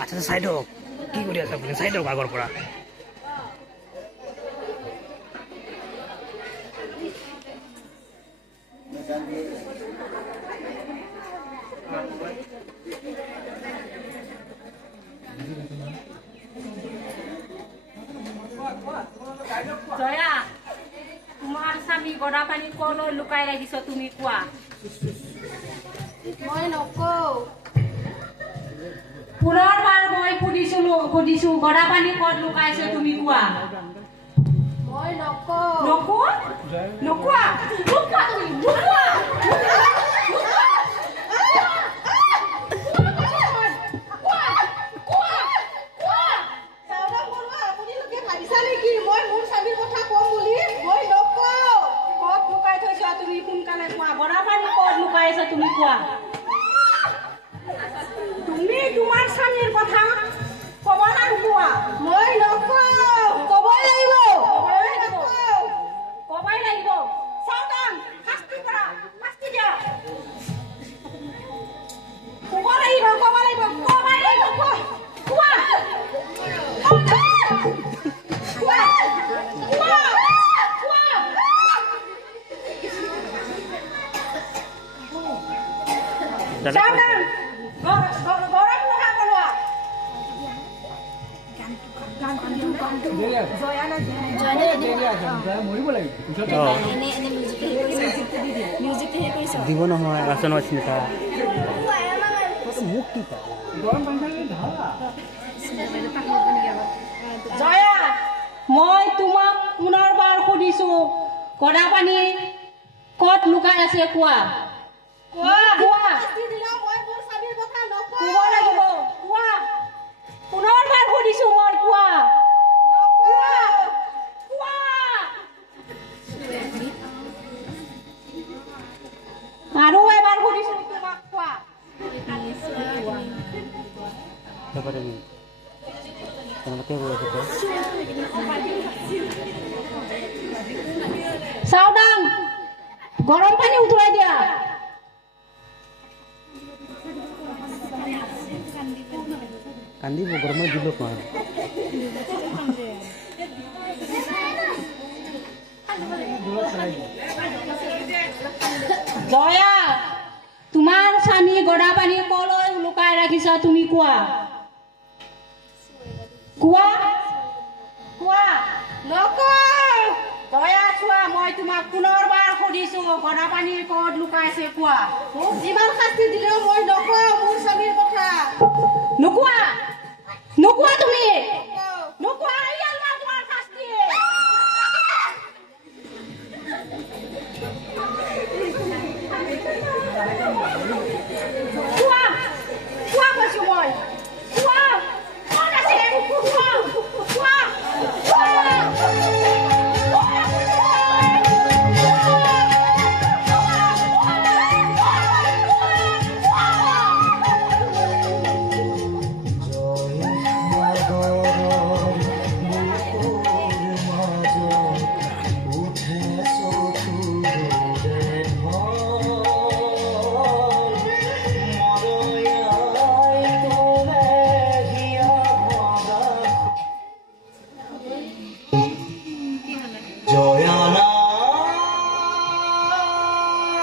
আচ্ছা সাইড হোক কি কৰি আছে আপুনি সাইড হোক আগৰ পৰা জয়া তোমাৰ স্বামী গড়া পানী কলৈ লুকাই ৰাখিছ তুমি কোৱা মই নকওঁ পুনৰবাৰ মই সুধিছো গড়া পানী ক'ত লুকাইছে তুমি কোৱা মই নকওঁ নোকোৱা নোকোৱা নোকোৱা তুমি নোকোৱা তুমি কোৱা তুমি তোমাৰ স্বামীৰ কথা ক'ব না নোকোৱা মই নকওঁ ক'বই লাগিব ক'বই লাগিব সাৱধান শাস্তি কৰা শাস্তি দিয়া ক'ব লাগিব ক'বই লাগিব কোৱা কোৱা সাৱধান গৰম লোহা বনোৱা দিব নহয় আচন চিন্তা মোক কি জয়া মই তোমাক পুনৰবাৰ সুধিছো গড়া পানী ক'ত লুকাই আছে কোৱা কোৱা ক'ব লাগিব কোৱা পুনৰবাৰ সুধিছো মই কোৱা আৰু এবাৰ সুধিছো তোমাক কোৱা সাৱধান গৰম পানী উতলাই দিয়া কান্দিব গৰমত দিব পাৰ জয়া তোমাৰ স্বামী গড়া পানী কলৈ লুকাই ৰাখিছ তুমি কোৱা কোৱা কোৱা নকওঁ জয়া চোৱা মই তোমাক পুনৰবাৰ সুধিছো গড়া পানী ক'ত লুকাইছে কোৱা মোক যিমান শাস্তি দিলেও মই নকওঁ মোৰ স্বামীৰ কথা নোকোৱা নোকোৱা তুমি নোকোৱা ইয়াৰ পৰা তোমাৰ শাস্তি